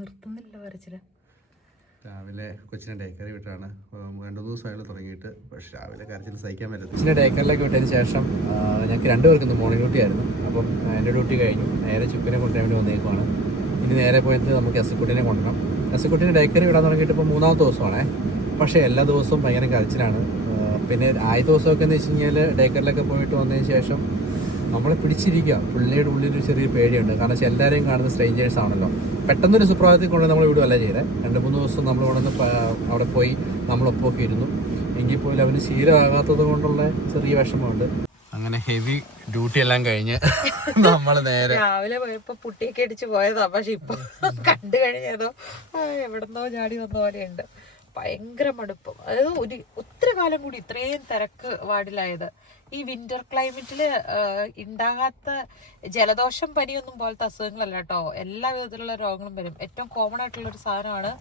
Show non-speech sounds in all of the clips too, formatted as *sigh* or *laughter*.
നിർത്തുന്നില്ല വരച്ചിൽ രാവിലെ കൊച്ചിനെ ഡേക്കറി വിട്ടാണ്. രണ്ടു ദിവസമായിട്ട് തുടങ്ങിയിട്ട്. പക്ഷെ രാവിലെ കരച്ചിൽ സഹിക്കാൻ പറ്റും കൊച്ചിനെ ഡേക്കറിലേക്ക് വിട്ടതിന് ശേഷം ഞങ്ങൾക്ക് രണ്ടുപേർക്കും മോർണിംഗ് ഡ്യൂട്ടി ആയിരുന്നു. അപ്പം എന്റെ ഡ്യൂട്ടി കഴിഞ്ഞു. നേരെ ചുക്കിനെ കൊണ്ടുവരാൻ വേണ്ടി വന്നേക്കുവാണ്. ഇനി നേരെ പോയിട്ട് നമുക്ക് എസക്കുട്ടിനെ കൊണ്ടുവരണം. എസക്കുട്ടിനെ ഡേക്കറി വിടാൻ തുടങ്ങിയിട്ട് ഇപ്പോൾ മൂന്നാമത്തെ ദിവസമാണ്. പക്ഷേ എല്ലാ ദിവസവും ഭയങ്കര കരച്ചിലാണ്. പിന്നെ ആദ്യ ദിവസമൊക്കെ എന്ന് വെച്ച് കഴിഞ്ഞാൽ ഡേക്കറിലൊക്കെ പോയിട്ട് വന്നതിന് ശേഷം നമ്മളെ പിടിച്ചിരിക്കുക പുള്ളിയുടെ ഉള്ളിൽ ഒരു ചെറിയ പേടിയുണ്ട്. കാരണം വെച്ചാൽ എല്ലാവരെയും കാണുന്ന സ്ട്രേഞ്ചേഴ്സ് ആണല്ലോ. പെട്ടെന്നൊരു സുപ്രഭാതത്തിൽ കൊണ്ട് നമ്മൾ വിടുവല്ല ചെയ്തേ രണ്ട് മൂന്ന് ദിവസം നമ്മൾ കൊണ്ടുവന്ന് അവിടെ പോയി നമ്മളൊപ്പമൊക്കെ ഇരുന്നു. എങ്കിൽ പോലും അവന് ശീലമാകാത്തത് കൊണ്ടുള്ള ചെറിയ വിഷമമുണ്ട്. അങ്ങനെ ഹെവി ഡ്യൂട്ടി എല്ലാം കഴിഞ്ഞ് *laughs* നമ്മൾ നേരെ രാവിലെ പോയപ്പോ പുട്ടിയൊക്കെ അടിച്ച് പോയതാ. പക്ഷെ ഇപ്പൊ കണ്ടു കഴിഞ്ഞതോ എവിടെന്നോ ചാടി വന്ന പോലെയുണ്ട്. ഭയങ്കര മടുപ്പ്. അതായത് ഒരു ഒത്തിരി കാലം കൂടി ഇത്രയും തിരക്ക് വാർഡിലായത്. ഈ വിന്റർ ക്ലൈമറ്റിൽ ഉണ്ടാകാത്ത ജലദോഷം പനിയൊന്നും പോലത്തെ അസുഖങ്ങളല്ല കേട്ടോ എല്ലാ വിധത്തിലുള്ള രോഗങ്ങളും വരും. ഏറ്റവും കോമൺ ആയിട്ടുള്ള ഒരു സാധനമാണ്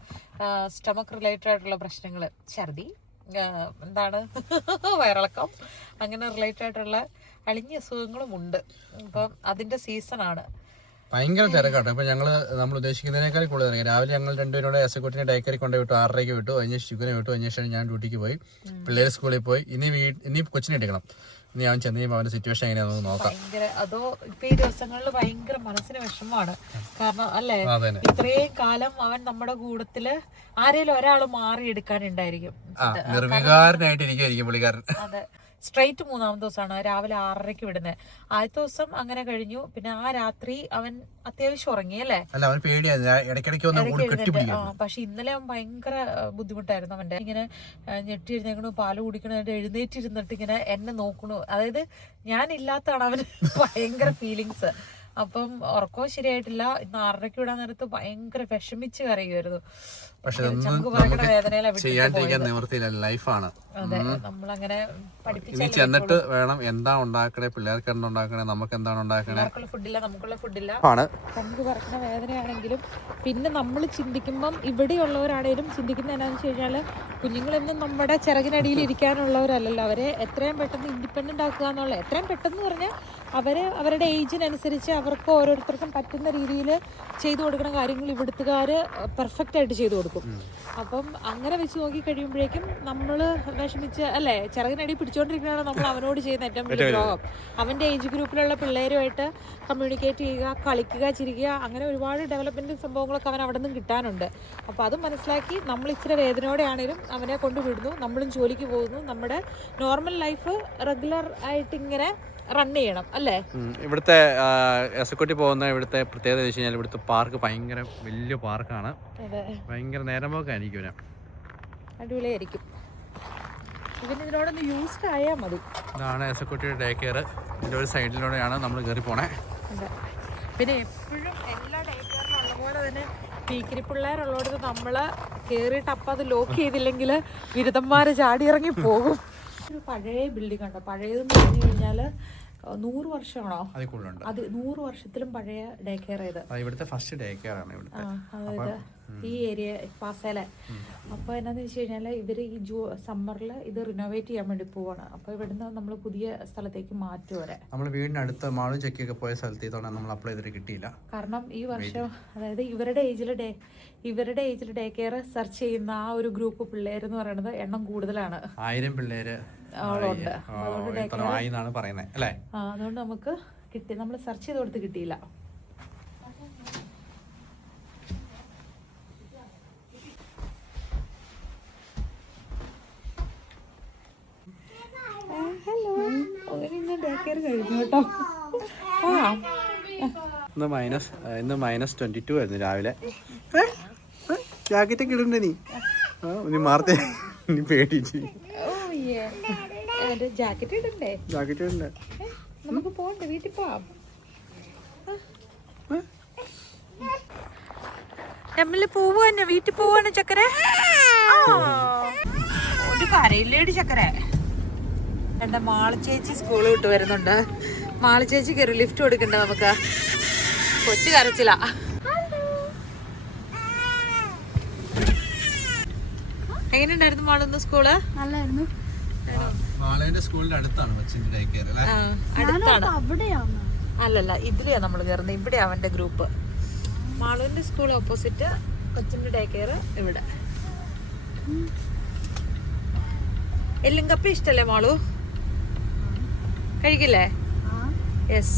സ്റ്റമക്ക് റിലേറ്റഡ് ആയിട്ടുള്ള പ്രശ്നങ്ങൾ ഛർദി എന്താണ്? *laughs* വയറിളക്കം. അങ്ങനെ റിലേറ്റഡ് ആയിട്ടുള്ള അളിഞ്ഞ അസുഖങ്ങളും ഉണ്ട്. അപ്പം അതിന്റെ സീസണാണ് ഭയങ്കര തിരക്കാട്ടോ. ഇപ്പൊ ഞങ്ങൾ നമ്മൾ ഉദ്ദേശിക്കുന്നതിനേക്കാൾ കൂടുതൽ ഇറങ്ങി രാവിലെ ഞങ്ങൾ രണ്ടുപേരോടെ എസക്കുട്ടിനെ ഡേക്കറി കൊണ്ടു വിട്ടു ആറരയ്ക്ക് വിട്ടു. അതിന് ശുഗനെ വിട്ടു. അതിന് ശേഷം ഞാൻ ഡ്യൂട്ടിക്ക് പോയി. പിള്ളേർ സ്കൂളിൽ പോയി. ഇനി വീ ഇനി കൊച്ചിനെ എടുക്കണം. ഇനി അവൻ ചെന്ന് കഴിയുമ്പോൾ അവന്റെ സിറ്റുവേഷൻ എങ്ങനെയാണെന്ന് നോക്കാം. അതോ ഇപ്പൊ ഈ ദിവസങ്ങളിൽ ഭയങ്കര മനസ്സിന് വിഷമമാണ്. കാരണം അല്ലേ? ഇത്രയും കാലം അവൻ നമ്മുടെ കൂടത്തിൽ ആരെങ്കിലും ഒരാൾ മാറിയെടുക്കാനുണ്ടായിരിക്കും. നിർവികാരനായിട്ട് ഇരിക്കുമായിരിക്കും പുള്ളിക്കാരൻ. അതെ. സ്ട്രൈറ്റ് മൂന്നാമത്തെ ദിവസമാണ്. രാവിലെ ആറരയ്ക്ക് വിടുന്നത് ആദ്യത്തെ ദിവസം അങ്ങനെ കഴിഞ്ഞു. പിന്നെ ആ രാത്രി അവൻ അത്യാവശ്യം ഉറങ്ങി അല്ലേ? പക്ഷെ ഇന്നലെ അവൻ ഭയങ്കര ബുദ്ധിമുട്ടായിരുന്നു അവന്റെ ഇങ്ങനെ ഞെട്ടി എഴുന്നേക്കണു പാൽ കുടിക്കണു എഴുന്നേറ്റിരുന്നിട്ട് ഇങ്ങനെ എന്നെ നോക്കണു. അതായത് ഞാൻ ഇല്ലാത്തതാണ് അവന് *laughs* ഭയങ്കര ഫീലിങ്സ് അപ്പം ഉറക്കവും ശരിയായിട്ടില്ല. ഇന്ന് ആറരയ്ക്ക് വിടാൻ നേരത്ത് ഭയങ്കര വിഷമിച്ച് കരയുമായിരുന്നു നമുക്ക് ലൈഫാണ്. നമ്മളങ്ങനെ പഠിപ്പിച്ച ഇനി ചെന്നിട്ട് വേണം എന്താ ഉണ്ടാക്കണേ പിള്ളേർക്ക് എന്താ ഉണ്ടാക്കണേ നമുക്ക് എന്താണ് ഉണ്ടാക്കണേ ഫുഡില്ല നമുക്കുള്ള ഫുഡില്ല. ചങ്ക് പറക്കുന്ന വേദനയാണെങ്കിലും പിന്നെ നമ്മൾ ചിന്തിക്കുമ്പം ഇവിടെയുള്ളവരാണേലും ചിന്തിക്കുന്ന എന്നാന്ന് വെച്ച് കഴിഞ്ഞാൽ കുഞ്ഞുങ്ങളെന്നും നമ്മുടെ ചിറകിനടിയിൽ ഇരിക്കാനുള്ളവരല്ലല്ലോ. അവരെ എത്രയും പെട്ടെന്ന് ഇൻഡിപെൻഡന്റ് ആക്കുക എന്നുള്ള എത്രയും പെട്ടെന്ന് പറഞ്ഞാൽ അവർ അവരുടെ ഏജിനനുസരിച്ച് അവർക്ക് ഓരോരുത്തർക്കും പറ്റുന്ന രീതിയിൽ ചെയ്തു കൊടുക്കുന്ന കാര്യങ്ങൾ ഇവിടുത്തുകാർ പെർഫെക്റ്റ് ആയിട്ട് ചെയ്തു കൊടുക്കും. അപ്പം അങ്ങനെ വെച്ച് നോക്കി കഴിയുമ്പോഴേക്കും നമ്മൾ വിഷമിച്ച് അല്ലേ ചിറകിനടി പിടിച്ചോണ്ടിരിക്കുകയാണ് നമ്മൾ അവനോട് ചെയ്യുന്ന ഏറ്റവും വലിയ രോഗം അവന്റെ ഏജ് ഗ്രൂപ്പിലുള്ള പിള്ളേരുമായിട്ട് കമ്മ്യൂണിക്കേറ്റ് ചെയ്യുക കളിക്കുക ചിരിക്കുക അങ്ങനെ ഒരുപാട് ഡെവലപ്മെന്റ് സംഭവങ്ങളൊക്കെ അവൻ അവിടെ നിന്നും കിട്ടാനുണ്ട്. അപ്പോൾ അത് മനസ്സിലാക്കി നമ്മൾ ഇച്ചിരി വേദനയോടെയാണേലും അവനെ കൊണ്ടുവിടുന്നു നമ്മളും ജോലിക്ക് പോകുന്നു. നമ്മുടെ നോർമൽ ലൈഫ് റെഗുലർ ആയിട്ട് ഇങ്ങനെ റൺ ചെയ്യണം അല്ലേ. ഇവിടുത്തെ എസക്കുട്ടി പോകുന്ന ഇവിടുത്തെ പ്രത്യേകത വെച്ച് കഴിഞ്ഞാൽ ഇവിടുത്തെ പാർക്ക് ഭയങ്കര വലിയ പാർക്കാണ്. ഭയങ്കര നേരം പോക്കായിരിക്കും ഇവനെ. അടിപൊളിയായിരിക്കും. ഇവൻ ഇതിനോടൊന്ന് യൂസ്ഡ് ആയാൽ മതി. ഇതാണ് എസക്കുട്ടിയുടെ ഡേ കെയർ ഇതിന്റെ ഒരു സൈഡിലൂടെയാണ് നമ്മൾ കയറി പോണേ. പിന്നെ എപ്പോഴും എല്ലാ ഡേക്കറിലും ഉള്ള പോലെ തന്നെ പീക്കിരി പിള്ളേരുള്ളടത്ത് നമ്മൾ കയറിയിട്ട് അപ്പം അത് ലോക്ക് ചെയ്തില്ലെങ്കിൽ ബിരുദന്മാർ ചാടിയിറങ്ങി പോകും. ഒരു പഴയ ബിൽഡിംഗ് ഉണ്ടോ പഴയതെന്ന് പറഞ്ഞു കഴിഞ്ഞാൽ നൂറ് വർഷമാണോ? അത് നൂറ് വർഷത്തിലും പഴയ ഡേ കെയർ ചെയ്ത് അത് ഇവിടുത്തെ ഫസ്റ്റ് ഡേ കെയർ ആണ് ഇവിടുത്തെ. ഈ ഏരിയ പാസയിലെ അപ്പോൾ എന്നാന്ന് വെച്ച് കഴിഞ്ഞാൽ ഇവർ ഈ ജൂ സമ്മറിൽ ഇത് റിനോവേറ്റ് ചെയ്യാൻ വേണ്ടി പോവാണ്. അപ്പോൾ ഇവിടുന്ന് നമ്മൾ പുതിയ സ്ഥലത്തേക്ക് മാറ്റും വരെ നമ്മൾ വീടിനടുത്ത് മാളും ചെക്കിയൊക്കെ പോയ സ്ഥലത്ത് ഇതോടെ നമ്മൾ അപ്ലൈ ചെയ്തിട്ട് കിട്ടിയില്ല. കാരണം ഈ വർഷം അതായത് ഇവരുടെ ഏജിൽ ഡേ ഇവരുടെ ഏജിൽ ഡേ കെയർ സെർച്ച് ചെയ്യുന്ന ആ ഒരു ഗ്രൂപ്പ് പിള്ളേർ എന്ന് പറയുന്നത് എണ്ണം കൂടുതലാണ്. ആയിരം പിള്ളേര്. അതുകൊണ്ട് നമുക്ക് കിട്ടി നമ്മൾ സെർച്ച് ചെയ്ത് കൊടുത്ത് കിട്ടിയില്ല. ഹലോ ഇന്ന് ഡേ കെയർ കഴിഞ്ഞു കേട്ടോ. ആ. ഇന്ന് മൈനസ് ഇന്ന് മൈനസ് ട്വന്റി ടു ആയിരുന്നു രാവിലെ. ജാക്കറ്റ് ഒക്കെ ഇടണ്ടേ നീ? നീ മാർത്തേ നീ പേടിച്ച്. ജാക്കറ്റ് ഇടണ്ടേ? ജാക്കറ്റ് ഇടണ്ടേ? നമുക്ക് പോണ്ടേ വീട്ടിൽ പോവാം. എമ്മിൽ പോവാന്നെ വീട്ടിൽ പോവാണ് ചക്കര. ഒരു കരയില്ലേടി ചക്കര. എന്റെ മാളി ചേച്ചി സ്കൂൾ വിട്ട് വരുന്നുണ്ട്. മാളി ചേച്ചിക്ക് ഒരു ലിഫ്റ്റ് കൊടുക്കണ്ട നമുക്ക്. കൊച്ചു കരച്ചില്ല എങ്ങനെയുണ്ടായിരുന്നു മാളൊന്ന് സ്കൂൾ? നല്ലായിരുന്നു. സ്കൂളിന്റെ അടുത്താണ് കൊച്ചിന്റെ ഡേ കെയർ അല്ലേ? അടുത്താണ്. അവിടെയാണ് അല്ലല്ല ഇതിലെയാ നമ്മൾ കയറുന്നത് ഇവിടെ അവന്റെ ഗ്രൂപ്പ് മാളുവിന്റെ സ്കൂൾ ഓപ്പോസിറ്റ് കൊച്ചിന്റെ ഡേ കെയർ ഇവിടെ. എല്ലും കപ്പ ഇഷ്ടല്ലേ മാളു? കഴിക്കില്ലേ? യെസ്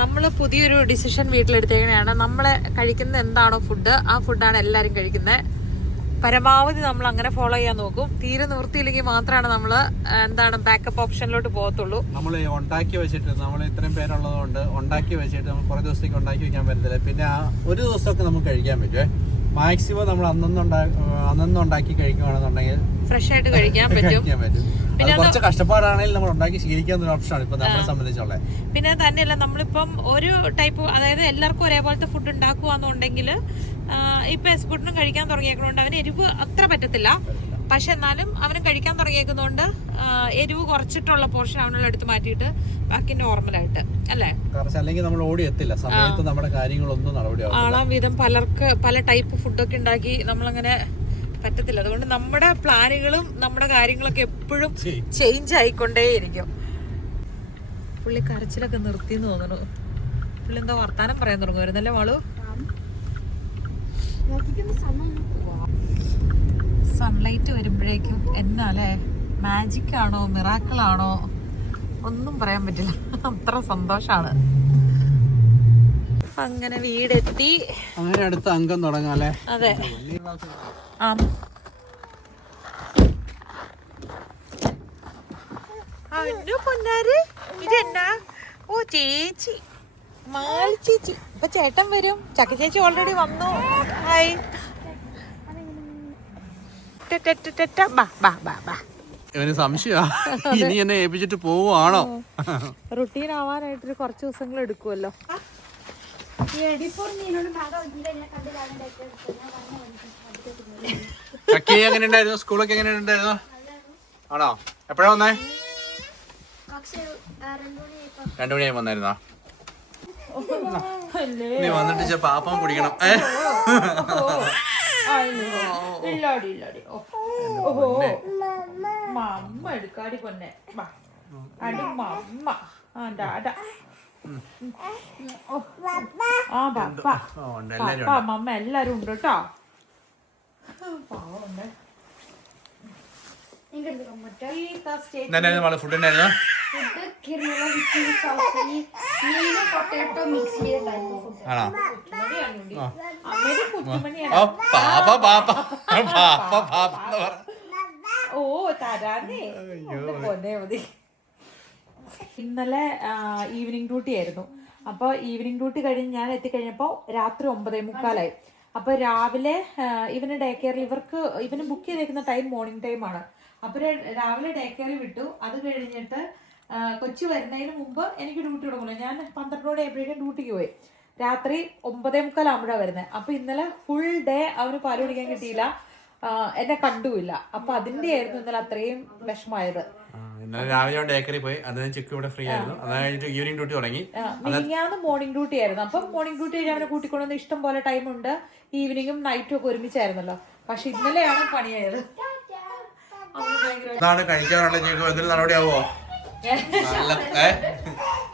നമ്മൾ പുതിയൊരു ഡിസിഷൻ വീട്ടിലെടുത്തേക്കണെയാണ്. നമ്മൾ കഴിക്കുന്ന എന്താണോ ഫുഡ് ആ ഫുഡാണ് എല്ലാവരും കഴിക്കുന്നത് പരമാവധി നമ്മൾ അങ്ങനെ ഫോളോ ചെയ്യാൻ നോക്കും. തീരെ നിവൃത്തിയില്ലെങ്കിൽ മാത്രമാണ് നമ്മൾ എന്താണ് ബാക്കപ്പ് ഓപ്ഷനിലോട്ട് പോകത്തുള്ളൂ. നമ്മൾ ഉണ്ടാക്കി വെച്ചിട്ട് നമ്മൾ ഇത്രയും പേരുള്ളത് കൊണ്ട് ഉണ്ടാക്കി വെച്ചിട്ട് നമ്മൾ കുറേ ദിവസത്തേക്ക് ഉണ്ടാക്കി വെക്കാൻ പറ്റത്തില്ല. പിന്നെ ആ ഒരു ദിവസമൊക്കെ നമുക്ക് കഴിക്കാൻ പറ്റുമേ മാക്സിമം നമ്മൾ അന്നൊന്നും അന്നൊന്നും അന്നന്ന് ഉണ്ടാക്കി കഴിക്കുകയാണെന്നുണ്ടെങ്കിൽ ഫ്രഷ് ആയിട്ട് കഴിക്കാൻ പറ്റും. *laughs* കുറച്ച് നമ്മൾ ഉണ്ടാക്കി ശീലിക്കാവുന്ന ഒരു ഓപ്ഷനാണ് ഇപ്പൊ നമ്മളെ സംബന്ധിച്ചുള്ളത് പിന്നെ തന്നെയല്ല നമ്മളിപ്പം ഒരു ടൈപ്പ് അതായത് എല്ലാവർക്കും ഒരേപോലത്തെ ഫുഡ് ഉണ്ടാക്കുകയാണെന്നുണ്ടെങ്കിൽ ഇപ്പൊ എസ്പുട്ടിനും കഴിക്കാൻ തുടങ്ങിയേക്കുന്നുണ്ട് അവന് എരിവ് അത്ര പറ്റത്തില്ല. പക്ഷെ എന്നാലും അവനും കഴിക്കാൻ തുടങ്ങിയേക്കുന്നതുകൊണ്ട് എരിവ് കുറച്ചിട്ടുള്ള പോർഷൻ അവനുള്ള എടുത്ത് മാറ്റിയിട്ട് ബാക്കി നോർമലായിട്ട് അല്ലേ? അല്ലെങ്കിൽ നമ്മൾ ഓടി എത്തില്ല. സമയത്ത് നമ്മുടെ കാര്യങ്ങളൊന്നും ആളാം വിധം പലർക്ക് പല ടൈപ്പ് ഫുഡൊക്കെ ഉണ്ടാക്കി നമ്മളങ്ങനെ പറ്റത്തില്ല. അതുകൊണ്ട് നമ്മുടെ പ്ലാനുകളും നമ്മുടെ കാര്യങ്ങളൊക്കെ എപ്പോഴും ചേഞ്ച് ആയിക്കൊണ്ടേയിരിക്കും. പുള്ളി കരച്ചിലൊക്കെ നിർത്തി എന്ന് തോന്നുന്നു. പുള്ളി എന്താ വർത്താനം പറയാൻ തുടങ്ങുമായിരുന്നല്ലേ മാളു സൺലൈറ്റ് വരുമ്പോഴേക്കും എന്നാലേ? മാജിക് ആണോ മിറാക്കിൾ ആണോ? ഒന്നും പറയാൻ പറ്റില്ല. അത്ര സന്തോഷാണ്. അങ്ങനെ വീടെത്തി. അങ്ങനെ അടുത്ത അംഗം തുടങ്ങാം അല്ലേ? അതെ. ആ അന്നു പൊന്നാര്? ഇതെന്നാ? ഓ ചേച്ചി. മാളി ചേച്ചി. ഇപ്പൊ ചേട്ടൻ വരും. ചക്ക ചേച്ചി ഓൾറെഡി വന്നു. ഹായ് ടെ, ടെ, ടെ, ടെ, ടെ. ബാ, ബാ, ബാ, ബാ. ഇവന് സംശയമാ ഇനി എന്നെ ഏൽപ്പിച്ചിട്ട് പോവുകയാണോ റുട്ടീൻ ആവാനായിട്ട് കുറച്ച് ദിവസങ്ങൾ എടുക്കുമല്ലോ ചക്കി എങ്ങനെ ഉണ്ടായിരുന്നു സ്കൂളൊക്കെ എങ്ങനെ ഉണ്ടായിരുന്നു ആണോ എപ്പോഴാ വന്നേ രണ്ടു മണിയായി വന്നായിരുന്നോ നീ വന്നിട്ട് പാപ്പം കുടിക്കണം മമ്മ എടുക്കാടി പൊന്നെ മമ്മ ആ ഡാഡ ആ പപ്പ ഓ, ഉണ്ട്, എല്ലാരും പപ്പ മമ്മ എല്ലാരും ഉണ്ട് കേട്ടോ എന്തായിരുന്നു ഫുഡ് ഉണ്ടായിരുന്നു ആണോ? ഓ പാപ്പ പാപ്പ. പാപ്പ പാപ്പ എന്ന് പറ. ഓ തരാനേ ഒന്ന് പൊന്നേ മതി. ഇന്നലെ ഈവനിങ് ഡ്യൂട്ടി ആയിരുന്നു. അപ്പോൾ ഈവനിങ് ഡ്യൂട്ടി കഴിഞ്ഞ് ഞാൻ എത്തിക്കഴിഞ്ഞപ്പോൾ രാത്രി ഒമ്പതേ മുക്കാലായി. അപ്പോൾ രാവിലെ ഇവന് ഡേ കെയറിൽ ഇവർക്ക് ഇവന് ബുക്ക് ചെയ്തേക്കുന്ന ടൈം മോർണിംഗ് ടൈമാണ് അപ്പോൾ രാവിലെ ഡേ കെയറിൽ വിട്ടു. അത് കഴിഞ്ഞിട്ട് കൊച്ചു വരുന്നതിന് മുമ്പ് എനിക്ക് ഡ്യൂട്ടി തുടങ്ങുന്നു ഞാൻ പന്ത്രണ്ടോടെ ആയപ്പോഴേക്കും ഡ്യൂട്ടിക്ക് പോയി. രാത്രി ഒമ്പതേ മുക്കാലാകുമ്പോഴാണ് വരുന്നത് അപ്പോൾ ഇന്നലെ ഫുൾ ഡേ അവന് പാൽ കുടിക്കാൻ കിട്ടിയില്ല. എന്നെ കണ്ടുമില്ല. അപ്പോൾ അതിന്റെ ആയിരുന്നു ഇന്നലെ അത്രയും വിഷമായത് ഇന്നലെ രാവിലെ ഡേക്കറി പോയി അത് ചെക്ക് ഇവിടെ ഫ്രീ ആയിരുന്നു. അത് കഴിഞ്ഞിട്ട് ഈവനിങ് ഡ്യൂട്ടി തുടങ്ങി. മിനിഞ്ഞാന്ന് മോർണിംഗ് ഡ്യൂട്ടി ആയിരുന്നു. അപ്പം മോർണിംഗ് ഡ്യൂട്ടി അവനെ കൂട്ടിക്കൊണ്ടുവന്ന് ഇഷ്ടം പോലെ ടൈം ഉണ്ട്. ഈവനിങ്ങും നൈറ്റും ഒക്കെ ഒരുമിച്ചായിരുന്നല്ലോ. പക്ഷെ ഇന്നലെയാണ് പണിയായത്. അതാണ് ഇതാണ് കഴിക്കാനുള്ള ചിക്കു എന്തൊരു നടപടിയാവോ നല്ല ഏ?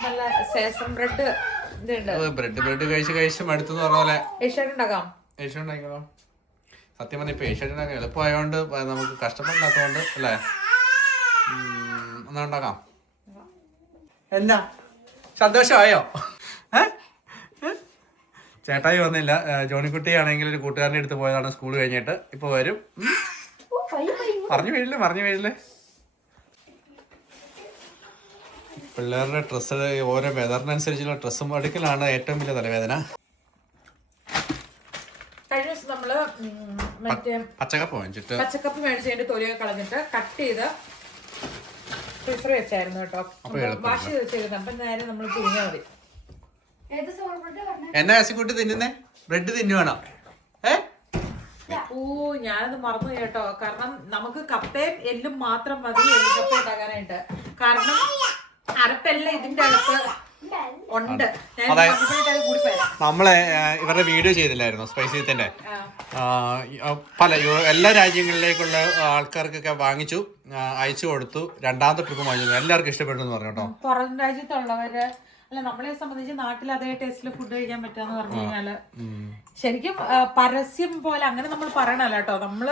നല്ല സേസം ബ്രെഡ് ബ്രെഡ് ബ്രെഡ് കഴിച്ച് കഴിച്ച് മടുത്തെന്ന് പറഞ്ഞ പോലെ. ഏഷ്യാഡ് ഉണ്ടാക്കാം സത്യം പറഞ്ഞ ഇപ്പൊ ഏഷ്യ ഉണ്ടാക്കാൻ എളുപ്പമായതുകൊണ്ട് നമുക്ക് കഷ്ടപ്പെടാത്തോണ്ട് അല്ലേ? എന്നാ ഉണ്ടാക്കാം? എന്നാ? സന്തോഷമായോ? ചേട്ടായി വന്നില്ല. ജോണിക്കുട്ടിയാണെങ്കിൽ ഒരു കൂട്ടുകാരന്റെ അടുത്ത് പോയതാണ് സ്കൂൾ കഴിഞ്ഞിട്ട്. ഇപ്പൊ വരും. പറഞ്ഞു വീഴില്ലേ പറഞ്ഞു വീഴില്ലേ? പിള്ളേരുടെ ഡ്രസ്സ് ഓരോ വെതറിനനുസരിച്ചുള്ള ഡ്രസ്സും എടുക്കലാണ് ഏറ്റവും വലിയ തലവേദന. കഴിഞ്ഞ ദിവസം നമ്മൾ ഉം, മറ്റേ പച്ചക്കപ്പ് മേടിച്ചിട്ട് പച്ചക്കപ്പ് മേടിച്ചതിന്റെ തൊലിയൊക്കെ കളഞ്ഞിട്ട് കട്ട് ചെയ്ത് ഫ്രീസർ വെച്ചായിരുന്നു കേട്ടോ. വാഷ് ചെയ്ത് വെച്ചിരുന്നു അപ്പൊ നേരെ നമ്മൾ തിരിഞ്ഞാൽ മതി. എന്നാ ഹസിക്കുട്ടി തിന്നുന്നേ? ബ്രെഡ് തിന്നുവാണോ? ഏ? ഓ ഞാനത് മറന്നു കേട്ടോ. കാരണം നമുക്ക് കപ്പയും എല്ലും മാത്രം മതി എല്ലും കപ്പ ഉണ്ടാക്കാനായിട്ട് കാരണം അരപ്പല്ല ഇതിന്റെ അകത്ത്. ഉണ്ട്. നമ്മളെ ഇവരുടെ വീഡിയോ ചെയ്തില്ലായിരുന്നു സ്പൈസിത്തിന്റെ. പല എല്ലാ രാജ്യങ്ങളിലേക്കുള്ള ആൾക്കാർക്കൊക്കെ വാങ്ങിച്ചു അയച്ചു കൊടുത്തു. രണ്ടാമത്തെ ട്രിപ്പ് വാങ്ങിച്ചു എല്ലാവർക്കും ഇഷ്ടപ്പെട്ടു എന്ന് പറഞ്ഞു കേട്ടോ. പുറം രാജ്യത്തുള്ളവര് അല്ല നമ്മളെ സംബന്ധിച്ച് നാട്ടിൽ അതേ ടേസ്റ്റിൽ ഫുഡ് കഴിക്കാൻ പറ്റാന്ന് പറഞ്ഞു കഴിഞ്ഞാൽ ശരിക്കും പരസ്യം പോലെ അങ്ങനെ നമ്മൾ പറയണല്ലോ കേട്ടോ. നമ്മൾ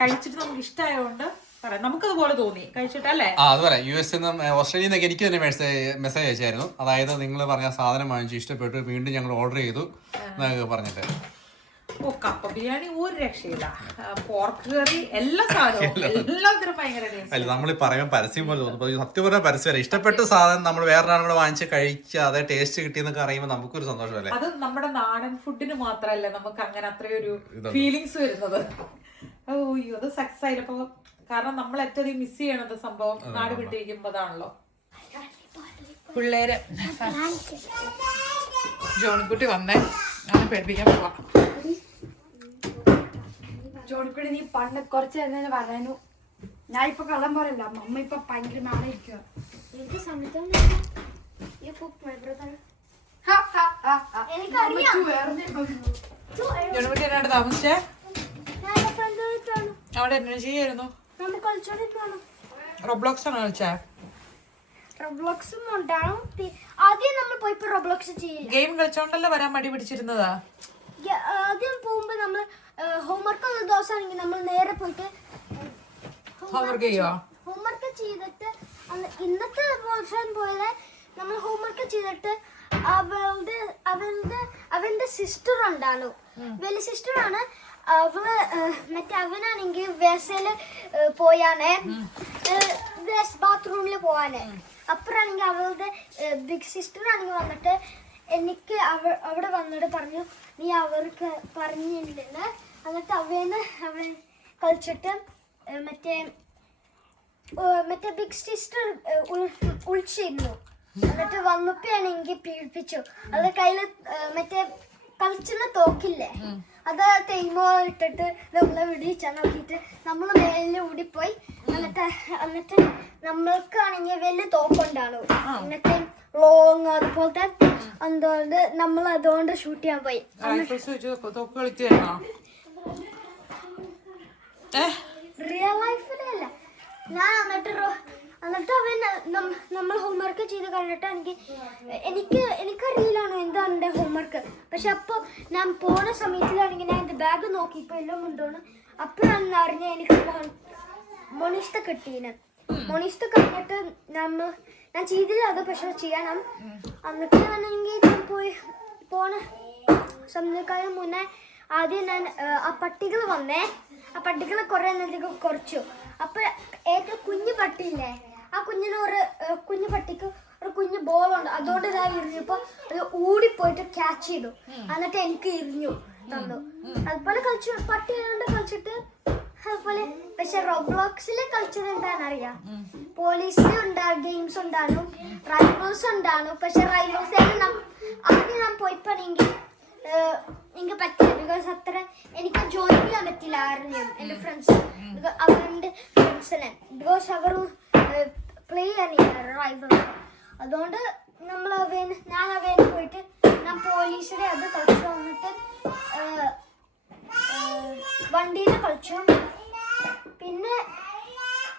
കഴിച്ചിട്ട് നമുക്ക് ഇഷ്ടമായതുകൊണ്ട് പറയാം. നമുക്കതുപോലെ തോന്നി. കഴിച്ചിട്ടല്ലേ? ആ അത് പറയാം. യു എസ് ഓസ്ട്രേലിയയിൽ നിന്നൊക്കെ എനിക്ക് തന്നെ മെസ്സേജ് അയച്ചായിരുന്നു. അതായത് നിങ്ങൾ പറഞ്ഞ സാധനം വാങ്ങിച്ചു ഇഷ്ടപ്പെട്ടു വീണ്ടും ഞങ്ങൾ ഓർഡർ ചെയ്തു എന്നൊക്കെ പറഞ്ഞിട്ട്. ഓ കപ്പ ബിരിയാണി ഒരു രക്ഷയില്ല. പോർക്ക് കറി എല്ലാ സാധനവും. എല്ലാത്തിനും ഭയങ്കര അല്ല നമ്മൾ പറയുമ്പോൾ പരസ്യം പോലെ തോന്നും. സത്യം പറഞ്ഞാൽ പരസ്യമല്ല ഇഷ്ടപ്പെട്ട സാധനം നമ്മൾ വേറൊരാളും കൂടെ വാങ്ങിച്ച് കഴിച്ച് അതേ ടേസ്റ്റ് കിട്ടിയെന്നൊക്കെ അറിയുമ്പോൾ നമുക്കൊരു സന്തോഷമല്ലേ? അത് നമ്മുടെ നാടൻ ഫുഡിന് മാത്രമല്ല നമുക്ക് അങ്ങനെ അത്രയൊരു ഫീലിങ്സ് വരുന്നത്. ഓ അയ്യോ അത് സക്സസ് ആയില്ലപ്പോ കാരണം നമ്മൾ ഏറ്റവും മിസ് ചെയ്യണത് സംഭവം നാട് വിട്ടിരിക്കുമ്പോഴാണല്ലോ പിള്ളേര്. ജോണിക്കുട്ടി വന്നേ. ഞാൻ പേടിപ്പിക്കാൻ പോവാ. ജോണിക്കുട്ടി നീ പണ്ട് കുറച്ച് തന്നെ പറയാനു ഞാൻ ഇപ്പൊ കള്ളം പറയില്ല മമ്മ ഇപ്പൊ ഭയങ്കര ജോണിക്കുട്ടി എന്നാണ് താമസിച്ചേ? അവിടെ എന്നെ ചെയ്യായിരുന്നു റോബ്ലോക്സ് ആണ് കളിച്ചേ? റോബ്ലോക്സും ഉണ്ടാവും. ആദ്യം നമ്മൾ പോയിപ്പോ റോബ്ലോക്സ് ചെയ്യില്ല. ഗെയിം കളിച്ചോണ്ടല്ലേ വരാൻ മടി പിടിച്ചിരുന്നതാ? ആദ്യം പോകുമ്പോ നമ്മൾ ഹോംവർക്ക് ഉള്ള ദിവസമാണെങ്കിൽ നമ്മൾ നേരെ പോയിട്ട് ഹോംവർക്ക് ചെയ്യുവോ ഹോംവർക്ക് ചെയ്തിട്ട് ഇന്നത്തെ ദിവസം പോലെ നമ്മൾ ഹോംവർക്ക് ചെയ്തിട്ട് അവളുടെ അവന്റെ അവന്റെ സിസ്റ്റർ ഉണ്ടാണു വലിയ സിസ്റ്റർ അവൾ മറ്റേ അവനാണെങ്കിൽ വെസൽ പോയാണേ ബാത്റൂമിൽ പോവാനേ. അപ്പുറാണെങ്കിൽ അവളുടെ ബിഗ് സിസ്റ്റർ ആണെങ്കിൽ വന്നിട്ട് എനിക്ക് അവ അവിടെ വന്നിട്ട് പറഞ്ഞു നീ അവർക്ക് പറഞ്ഞില്ലെന്ന്. എന്നിട്ട് അവന് അവൻ കളിച്ചിട്ട് മറ്റേ മറ്റേ ബിഗ് സിസ്റ്റർ ഒളിച്ചിരുന്നു എന്നിട്ട് വന്നപ്പോയാണെങ്കിൽ പീഡിപ്പിച്ചു. അത് കയ്യിൽ മറ്റേ കളിച്ചുള്ള തോക്കില്ലേ? അത് തേയ്മോ ഇട്ടിട്ട് നമ്മളെ വിടിച്ചാൻ നോക്കിയിട്ട് നമ്മൾ മേലിൽ ഓടിപ്പോയി എന്നിട്ട് എന്നിട്ട് നമ്മൾക്കാണെങ്കിൽ വലിയ തോക്കുണ്ടാണ് എന്നിട്ട് ലോങ് അതുപോലത്തെ എന്തുകൊണ്ട് നമ്മൾ അതുകൊണ്ട് ഷൂട്ട് ചെയ്യാൻ പോയി. റിയൽ ലൈഫിലല്ല ഞാൻ എന്നിട്ട് എന്നിട്ട് അവൻ നമ്മൾ ഹോംവർക്ക് ചെയ്ത് കഴിഞ്ഞിട്ട് എനിക്ക് എനിക്ക് എനിക്കറിയില്ലാണോ എന്താണ് എന്റെ ഹോംവർക്ക് പക്ഷെ അപ്പോൾ ഞാൻ പോണ സമയത്തിലാണെങ്കിൽ ഞാൻ എന്റെ ബാഗ് നോക്കി ഇപ്പോൾ എല്ലാം കൊണ്ടുപോകണം അപ്പോഴാണ് അറിഞ്ഞ എനിക്ക് മൊണിസ്ത കിട്ടീന് മൊണിസ്ത കഴിഞ്ഞിട്ട് നമ്മൾ ഞാൻ ചെയ്തില്ല അത് പക്ഷെ ചെയ്യണം. എന്നിട്ട് ഞാനെങ്കിൽ ഞാൻ പോയി പോണ സമയക്കാലം മുന്നേ ആദ്യം ഞാൻ ആ, പട്ടികൾ വന്നേ. ആ പട്ടികൾ കുറേ നേരത്തേക്ക് കുറച്ചു. അപ്പൊ ഏറ്റവും കുഞ്ഞു പട്ടിയില്ലേ? ആ കുഞ്ഞിന് ഒരു കുഞ്ഞു പട്ടിക്ക് ഒരു കുഞ്ഞു ബോൾ ഉണ്ട് അതുകൊണ്ട് ഞാൻ എറിഞ്ഞപ്പോ അത് ഓടിപ്പോയിട്ട് ക്യാച്ച് ചെയ്തു. എന്നിട്ട് എനിക്ക് എറിഞ്ഞു തന്നു. അതുപോലെ കളിച്ചു. പട്ടി കൊണ്ട് കളിച്ചിട്ട് അതുപോലെ പക്ഷെ റോബ്ലോക്സിൽ കളിച്ചത് എന്താണെന്നറിയാം? പോലീസിൽ ഉണ്ടാകും ഗെയിംസ് ഉണ്ടാകും. റൈവൽസ് ഉണ്ടാകും. പക്ഷെ റൈവൽസ് ആദ്യം ഞാൻ പോയിപ്പോണെങ്കിൽ എനിക്ക് പറ്റില്ല ബിക്കോസ് അത്ര എനിക്ക് ജോയിൻ ചെയ്യാൻ പറ്റില്ല ആരുടെയും എന്റെ ഫ്രണ്ട്സ് അവരുടെ ഫ്രണ്ട്സിനെ ബിക്കോസ് അവർ പ്ലേ ചെയ്യാനില്ല റൈവൽസ് അതുകൊണ്ട് നമ്മൾ അവൻ ഞാൻ അവന് പോയിട്ട് ഞാൻ പോലീസിനെ അത് കളിച്ചു വന്നിട്ട് വണ്ടിയിൽ കളിച്ചു പിന്നെ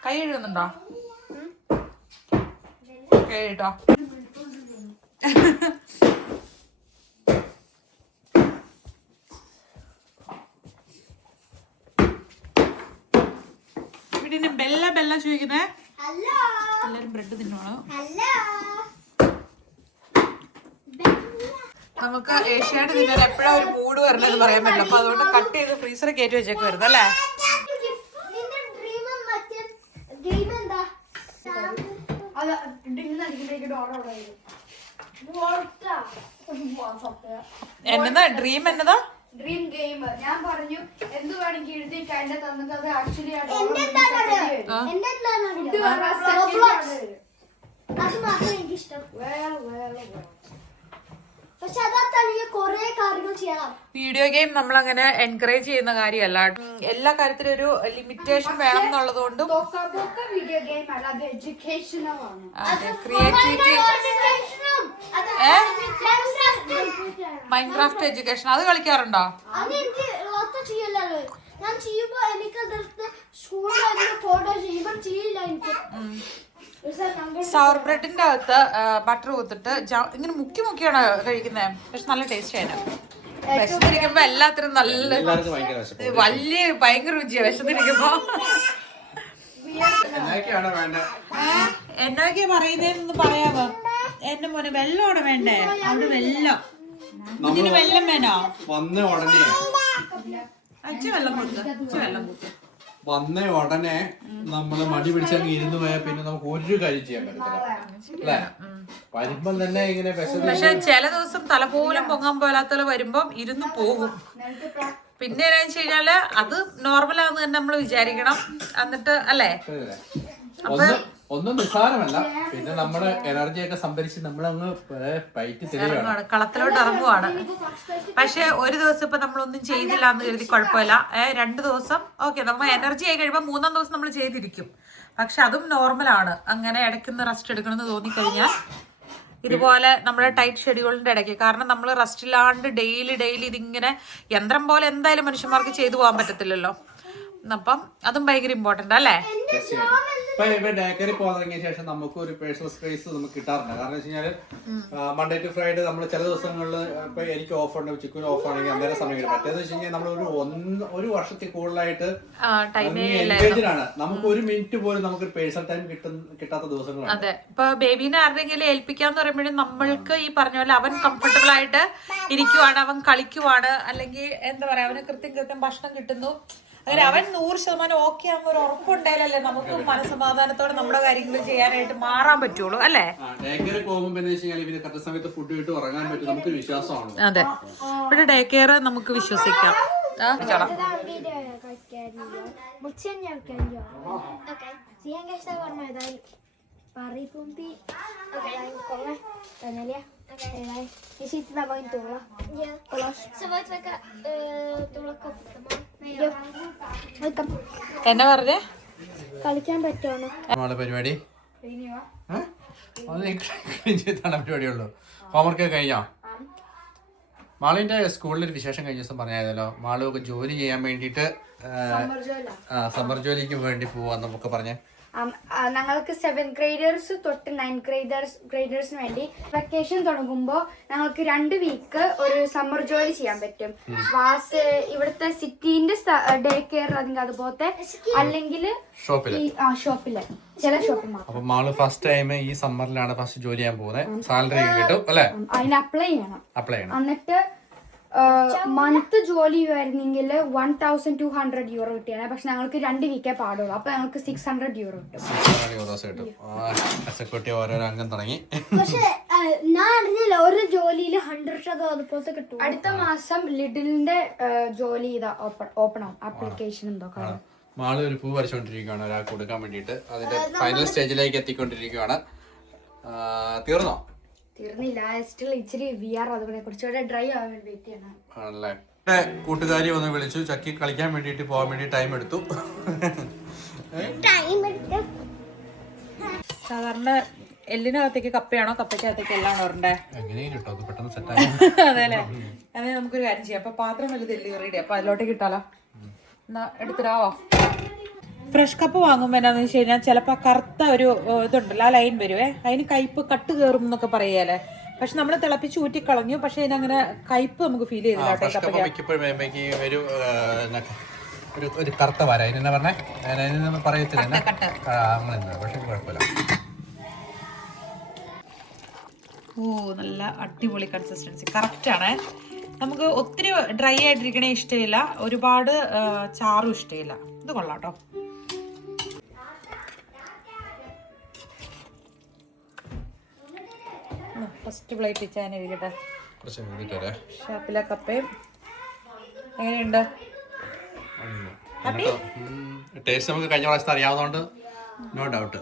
കൈ എഴുതുന്നുണ്ടോ കേട്ടോ ബെല്ല ബെല്ല ചോദിക്കുന്നേ? ഹലോ എല്ലാരും ബ്രെഡ് തിന്നോളൂ. ഹലോ നമുക്ക് ഏഷ്യാഡ് തിന്നാൻ എപ്പോഴാ ഒരു മൂഡ് വരണമെന്ന് പറയാൻ പറ്റില്ല. അപ്പൊ അതുകൊണ്ട് കട്ട് ചെയ്ത് ഫ്രീസറെ കയറ്റി വെച്ചേക്ക് വരുന്നത് അല്ലേ? എന്നതാ? ഡ്രീം എന്നതാ? ഡ്രീം ഗെയിം ഞാൻ പറഞ്ഞു എന്ത് വേണമെങ്കിൽ എഴുതി കഴിഞ്ഞ തന്നത് അത് ആക്ച്വലി അത് മാത്രമേ എനിക്ക് ഇഷ്ടം പക്ഷെ അതാണെങ്കിൽ കൊറേ കാര്യങ്ങൾ ചെയ്യണം വീഡിയോ ഗെയിം നമ്മൾ അങ്ങനെ എൻകറേജ് ചെയ്യുന്ന കാര്യമല്ല. എല്ലാ കാര്യത്തിലും ഒരു ലിമിറ്റേഷൻ വേണം എന്നുള്ളത് കൊണ്ടും വീഡിയോ ഗെയിം അല്ല അത് ആണ്. ക്രിയേറ്റിവിറ്റി? മൈൻക്രാഫ്റ്റ് എഡ്യൂക്കേഷൻ അത് കളിക്കാറുണ്ടോ? ഞാൻ ചെയ്യുമ്പോ എനിക്ക് സ്കൂളിൽ ഫോട്ടോ ചെയ്യുമ്പോൾ ചെയ്യില്ല എനിക്ക്. സവർ ബ്രെഡിന്റെ അകത്ത് ബട്ടർ കൊത്തിട്ട് ഇങ്ങനെ മുക്കി മുക്കിയാണ് കഴിക്കുന്നത് പക്ഷെ നല്ല ടേസ്റ്റ് ആയിരുന്നു വിശന്നിരിക്കുമ്പോ എല്ലാത്തിനും നല്ല വലിയ ഭയങ്കര രുചിയാ വിശന്നിരിക്കുമ്പോ. എന്നൊക്കെയാ പറയുന്നതെന്ന് പറയാമോ എന്റെ മോനെ വെള്ളമാണ് വേണ്ടേ? അവിടെ വെള്ളം. ഇതിന് വെള്ളം വേണോ? വന്ന ഉടനെ അച്ഛ വെള്ളം കൊടുത്തു അച്ഛ വെള്ളം കൊടുക്ക. വന്ന ഉടനെ നമ്മൾ മടി പിടിച്ചങ്ങ് ഇരുന്ന് പോയാൽ പിന്നെ നമുക്ക് ഒരു കാര്യം ചെയ്യാൻ പറ്റത്തില്ല. അല്ലേ? വരുമ്പം തന്നെ ഇങ്ങനെ പക്ഷെ ചില ദിവസം തല പോലും പൊങ്ങാൻ പോലാത്ത വരുമ്പം ഇരുന്ന് പോകും. പിന്നെ എന്നാ വെച്ച് കഴിഞ്ഞാൽ അത് നോർമലാന്ന് തന്നെ നമ്മൾ വിചാരിക്കണം. എന്നിട്ട് അല്ലേ? ഒന്ന് ഒന്നും നിസ്സാരമല്ല. പിന്നെ നമ്മുടെ എനർജി ഒക്കെ സംഭരിച്ച് നമ്മളങ്ങ് പൈറ്റ് ഇറങ്ങുവാണ് കളത്തിലോട്ട് ഇറങ്ങുവാണ്. പക്ഷെ ഒരു ദിവസം ഇപ്പൊ നമ്മളൊന്നും ചെയ്തില്ല എന്ന് കരുതി കുഴപ്പമില്ല. ഏഹ് രണ്ട് ദിവസം ഓക്കെ നമ്മൾ എനർജി ആയി കഴിയുമ്പോൾ മൂന്നാം ദിവസം നമ്മൾ ചെയ്തിരിക്കും. പക്ഷെ അതും നോർമലാണ് അങ്ങനെ ഇടയ്ക്കൊന്ന് റെസ്റ്റ് എടുക്കണമെന്ന് തോന്നിക്കഴിഞ്ഞാൽ ഇതുപോലെ നമ്മുടെ ടൈറ്റ് ഷെഡ്യൂളിന്റെ ഇടയ്ക്ക്. കാരണം നമ്മൾ റെസ്റ്റ് ഇല്ലാണ്ട് ഡെയിലി ഡെയിലി ഇതിങ്ങനെ യന്ത്രം പോലെ എന്തായാലും മനുഷ്യന്മാർക്ക് ചെയ്തു പോകാൻ പറ്റത്തില്ലല്ലോ. അപ്പം അതും ഭയങ്കര ഇമ്പോർട്ടന്റ് അല്ലേ? ഡേക്കറി പോകാൻ ശേഷം നമുക്ക് ഒരു പേഴ്സണൽ സ്പേസ് നമുക്ക് കിട്ടാറുണ്ട് കാരണം വെച്ച് കഴിഞ്ഞാൽ മൺഡേ ടു ഫ്രൈഡേ നമ്മൾ ചില ദിവസങ്ങളിൽ ഇപ്പൊ എനിക്ക് ഓഫ് ഉണ്ട് ചിക്കുന് ഓഫ് ആണെങ്കിൽ അന്നേരം സമയം കിട്ടും. മറ്റേന്ന് വെച്ച് കഴിഞ്ഞാൽ നമ്മൾ ഒരു ഒന്ന് ഒരു വർഷത്തിൽ കൂടുതലായിട്ട് എൻഗേജാണ് നമുക്ക് ഒരു മിനിറ്റ് പോലും നമുക്ക് പേഴ്സണൽ ടൈം കിട്ടുന്ന കിട്ടാത്ത ദിവസങ്ങളാണ്. അതെ. ഇപ്പൊ ബേബിനെ ആരുടെങ്കിലും ഏൽപ്പിക്കാന്ന് പറയുമ്പോഴും നമ്മൾക്ക് ഈ പറഞ്ഞ പോലെ അവൻ കംഫർട്ടബിൾ ആയിട്ട് ഇരിക്കുവാണ് അവൻ കളിക്കുവാണ് അല്ലെങ്കിൽ എന്താ പറയാ അവന് കൃത്യം കൃത്യം ഭക്ഷണം കിട്ടുന്നു. അങ്ങനെ അവൻ നൂറ് ശതമാനം ഓക്കെ ആകുന്ന ഒരു ഉറപ്പുണ്ടായാലല്ലേ നമുക്ക് മനസമാധാനത്തോടെ നമ്മുടെ കാര്യങ്ങൾ ചെയ്യാനായിട്ട് മാറാൻ പറ്റുള്ളൂ അല്ലേ ഡേക്കറി പോകുമ്പോൾ കറക്റ്റ് സമയത്ത് ഫുഡ് കിട്ടും ഉറങ്ങാൻ പറ്റും നമുക്ക് വിശ്വാസമാണ് അതെ ഇവിടെ ഡേ കെയർ നമുക്ക് വിശ്വസിക്കാം ആ, ചോളം. Mutzen ja ken jo. Oké. Zie je gesta waar എന്നാ പറഞ്ഞേ? കളിക്കാൻ പറ്റുമോ നമ്മളെ പരിപാടി? പരിപാടിയുള്ളൂ. ഹോംവർക്ക് ഒക്കെ കഴിഞ്ഞോ? മാളുവിന്റെ സ്കൂളിൽ ഒരു വിശേഷം കഴിഞ്ഞ ദിവസം പറഞ്ഞായിരുന്നല്ലോ. മാളു ഒക്കെ ജോലി ചെയ്യാൻ വേണ്ടിയിട്ട് സമ്മർ ജോലിക്ക് വേണ്ടി പോവാന്ന് നമുക്ക് പറഞ്ഞേ. ഞങ്ങൾക്ക് സെവൻ ഗ്രേഡേഴ്സ് തൊട്ട് നയൻ ഗ്രേഡേഴ്സ് ഗ്രേഡേഴ്സിന് വേണ്ടി വെക്കേഷൻ തുടങ്ങുമ്പോൾ ഞങ്ങൾക്ക് രണ്ട് വീക്ക് ഒരു സമ്മർ ജോലി ചെയ്യാൻ പറ്റും. വാസ് ഇവിടുത്തെ സിറ്റീന്റെ ഡേ കെയർ അതിന്റെ അതുപോലത്തെ അല്ലെങ്കിൽ ഷോപ്പിൽ ആ ഷോപ്പിൽ ചില ഷോപ്പിൽ മാത്രം. അപ്പൊ മാൾ ഫസ്റ്റ് ടൈം ഈ സമ്മറിലാണ് ഫസ്റ്റ് ജോലി ചെയ്യാൻ പോകുന്നത് സാലറി കിട്ടും അല്ലെ? അതിന് അപ്ലൈ ചെയ്യണം. അപ്ലൈ ചെയ്യണം. എന്നിട്ട് മന്ത് ജോലി ചെയ്യുമായിരുന്നെങ്കിൽ one thousand two hundred euro കിട്ടിയാണ് പക്ഷെ ഞങ്ങൾക്ക് രണ്ട് വീക്കേ പാടുള്ളൂ. അപ്പൊ ഞങ്ങൾക്ക് സിക്സ് ഹൺഡ്രഡ് യൂറോ കിട്ടും. പക്ഷെ ഞാൻ അറിഞ്ഞില്ല ഒരു ജോലിയിൽ ഹൺഡ്രഡ് അതോ അതുപോലത്തെ കിട്ടും അടുത്ത മാസം ലിഡിലിന്റെ ജോലി ചെയ്ത ഓപ്പൺ ഓപ്പൺ ആവും. ആപ്ലിക്കേഷൻ എന്തോ കാണും മാൾ ഒരു പൂ വരച്ചുകൊണ്ടിരിക്കുകയാണ് ഒരാൾക്ക് കൊടുക്കാൻ വേണ്ടിയിട്ട്. അതിന്റെ ഫൈനൽ സ്റ്റേജിലേക്ക് എത്തിക്കൊണ്ടിരിക്കുകയാണ് തീർന്നോ? തീർന്നില്ല. സ്റ്റിൽ ഇച്ചിരി വി ആർ അതുപോലെ കുറച്ചുകൂടെ ഡ്രൈ ആവാൻ വേണ്ടി വെയിറ്റ് ചെയ്യണം. ആണല്ലേ? കൂട്ടുകാരി ഒന്ന് വിളിച്ചു. ചക്കി കളിക്കാൻ വേണ്ടിയിട്ട് പോകാൻ വേണ്ടി ടൈം എടുത്തു. ടൈം എടുത്ത്. സാധാരണ എല്ലിനകത്തേക്ക് കപ്പയാണോ കപ്പയ്ക്കകത്തേക്ക് എല്ലാണോ വരണ്ടേ അത് *laughs* അതെല്ലേ അങ്ങനെ നമുക്കൊരു കാര്യം ചെയ്യാം. അപ്പൊ പാത്രം വലുത് എല്ലുകറിയുടെ അപ്പൊ അതിലോട്ടേക്ക് ഇട്ടാലോ? എന്നാ എടുത്തിടാവോ? ഫ്രഷ് കപ്പ് വാങ്ങുമ്പോൾ എന്നാന്ന് വെച്ച് കഴിഞ്ഞാൽ ചിലപ്പോൾ കറുത്ത ഒരു ഇതുണ്ടല്ലോ ആ ലൈൻ വരുവേ. അതിന് കയ്പ് കട്ട് കയറും എന്നൊക്കെ പറയാലേ പക്ഷെ നമ്മൾ തിളപ്പിച്ച് ഊറ്റി കളഞ്ഞു പക്ഷെ അതിനങ്ങനെ കയ്പ് നമുക്ക് ഫീൽ ചെയ്തില്ല ഒരു ആ, എന്നാ, ഒരു ഒരു കറുത്ത വര. അതിനെന്നാ പറഞ്ഞേ? അതിനൊന്നും പറയത്തില്ല. എന്നാ? ആ, അങ്ങനെയൊന്നും പക്ഷെ കുഴപ്പമില്ല. ഓ നല്ല അടിപൊളി കൺസിസ്റ്റൻസി കറക്റ്റ് ആണ്. നമുക്ക് ഒത്തിരി ഡ്രൈ ആയിട്ടിരിക്കണേ ഇഷ്ടമില്ല. ഒരുപാട് ചാറും ഇഷ്ടമില്ല. ഇത് കൊള്ളാം കേട്ടോ. ഫസ്റ്റ് പ്ലേറ്റ് വെച്ചാൽ ഇരിക്കട്ടെ ഷാപ്പിലെ കപ്പയും. എങ്ങനെയുണ്ട്? ടേസ്റ്റ് നമുക്ക് കഴിഞ്ഞ പ്രാവശ്യത്തെ അറിയാവുന്നതുകൊണ്ട് നോ ഡൗട്ട്.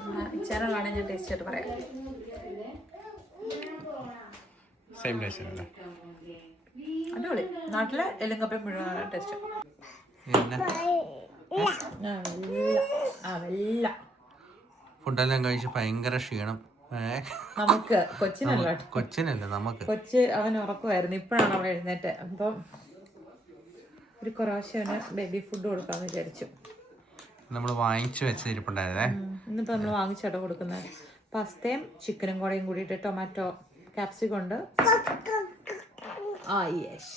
ചാനലാണ് ഞാൻ ടേസ്റ്റ് ആയിട്ട് പറയാം. സെയിം ടേസ്റ്റ് അല്ലേ? അടിപൊളി. നാട്ടിലെ എല്ലും കപ്പയും മുഴുവൻ ടേസ്റ്റ് ഫുഡെല്ലാം കഴിച്ച് ഭയങ്കര ക്ഷീണം. നമുക്ക് കൊച്ചിനല്ല കൊച്ചിനല്ലേ നമുക്ക്? കൊച്ച് അവൻ ഉറക്കുമായിരുന്നു. ഇപ്പോഴാണ് അവൻ എഴുന്നേറ്റ്. അപ്പം ഒരു പ്രാവശ്യം അവന് ബേബി ഫുഡ് കൊടുക്കാന്ന് വിചാരിച്ചു. നമ്മൾ വാങ്ങിച്ചു വെച്ചിരിപ്പുണ്ടായിരുന്നേ ഇന്നിപ്പോൾ നമ്മൾ വാങ്ങിച്ചാട്ടോ കൊടുക്കുന്നത്. പസ്തയും ചിക്കനും കൂടെയും കൂടിയിട്ട് ടൊമാറ്റോ ക്യാപ്സിക്കം ഉണ്ട്. ആ യെസ്